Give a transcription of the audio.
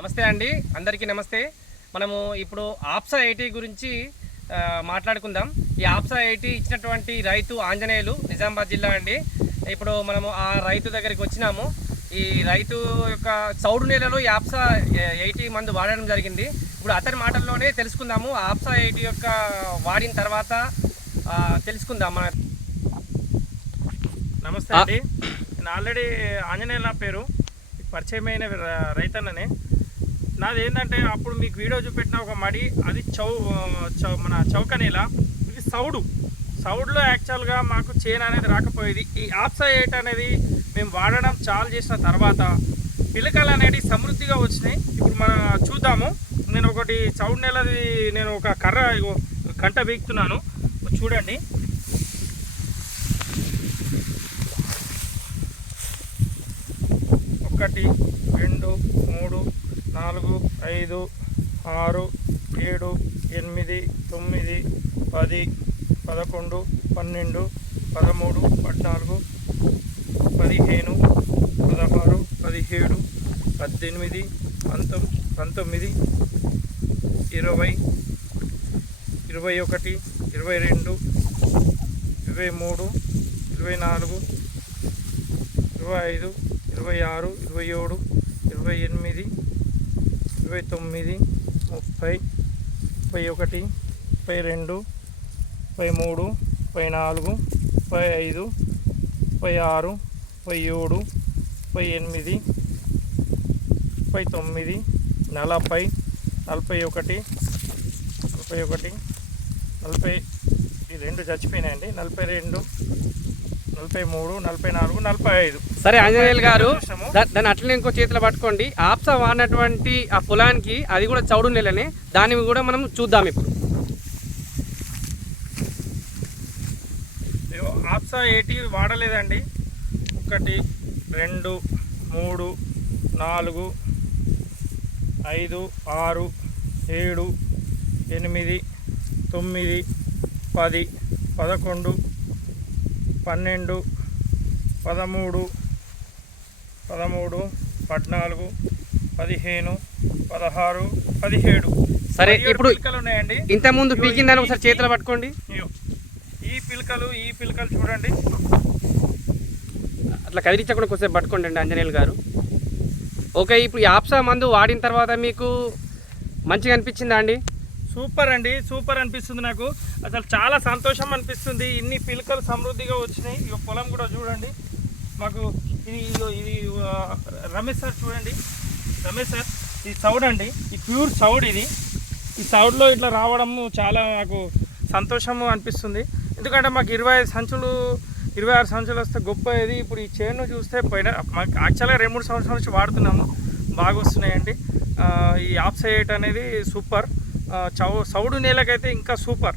నమస్తే అండి, అందరికీ నమస్తే. మనము ఇప్పుడు ఆప్సా 80 గురించి మాట్లాడుకుందాం. ఈ ఆప్సా 80 ఇచ్చినటువంటి రైతు ఆంజనేయులు, నిజామాబాద్ జిల్లా అండి. ఇప్పుడు మనము ఆ రైతు దగ్గరికి వచ్చినాము. ఈ రైతు యొక్క చౌడు నేలలో ఈ ఆప్సా 80 మందు వాడడం జరిగింది. ఇప్పుడు అతని మాటల్లోనే తెలుసుకుందాము. ఆప్సా 80 యొక్క వాడిన తర్వాత తెలుసుకుందాం. నమస్తే అండి, నేను ఆల్రెడీ ఆంజనేయులు నా పేరు, పరిచయమైన రైతన్ననే. నాది ఏంటంటే అప్పుడు మీకు వీడియో చూపెట్టిన ఒక మడి, అది మన చౌక నేల, ఇది సౌడులో యాక్చువల్గా మాకు చేను అనేది రాకపోయేది. ఈ ఆప్సా 8 అనేది మేము వాడడం చాలు చేసిన తర్వాత పిలకలు అనేవి సమృద్ధిగా వచ్చినాయి. ఇప్పుడు మనం చూద్దాము. నేను ఒకటి చౌడు నేలది నేను ఒక కర్ర గంట బీక్తున్నాను, చూడండి. ఒకటి, 2, 3, 4, 5, 6, 7, 8, 9, 10, 11, 12, 13, 14, 15, 16, 17, 18, 19, 20, 21, 22, 23, 24, 25, 26, 27, 28, 29, 30, 31, 32, 33, 34, 35, 36, 37, 38, 39, 40, 41, 42 చచ్చిపోయినాయండి. 42, 43, 44, 45. సరే ఆంజనేయులు గారు, దాన్ని అట్లనే ఇంకో చేతిలో పట్టుకోండి. ఆప్సా వాడినటువంటి ఆ పొలానికి అది కూడా చౌడు నెలనే, దాన్ని కూడా మనం చూద్దాం. ఇప్పుడు ఆప్సా 80 వాడలేదండి. 1, 2, 3, 4, 5, 6, 7, 8, 9, 10, 11, 12, 13, 14, 15, 16, 17. సరే, ఇప్పుడు పిలకలు ఉన్నాయండి. ఇంత ముందు పీకిందని ఒకసారి చేతిలో పట్టుకోండి. ఈ పిలకలు చూడండి. అట్లా కదిలించకుండా కొంచెం పట్టుకోండి అండి ఆంజనేయులు గారు. ఓకే, ఇప్పుడు ఈ ఆప్సా మందు వాడిన తర్వాత మీకు మంచిగా అనిపించిందా అండి? సూపర్ అండి, సూపర్ అనిపిస్తుంది నాకు. అసలు చాలా సంతోషం అనిపిస్తుంది. ఇన్ని పిలకలు సమృద్ధిగా వచ్చినాయి. ఇక పొలం కూడా చూడండి మాకు. ఇది రమేష్ సార్ చూడండి. రమేష్ సార్, ఇది సౌడ్ అండి, ఈ ప్యూర్ సౌడ్. ఈ సౌడ్లో ఇట్లా రావడము చాలా నాకు సంతోషము అనిపిస్తుంది. ఎందుకంటే మాకు 26 సంచులు వస్తే గొప్ప. ఇది ఇప్పుడు ఈ చేను చూస్తే మాకు యాక్చువల్గా 2-3 సంవత్సరాల నుంచి వాడుతున్నాము, బాగా వస్తున్నాయండి. ఈ ఆప్సా 8 అనేది సూపర్. సౌడు నేలకైతే ఇంకా సూపర్.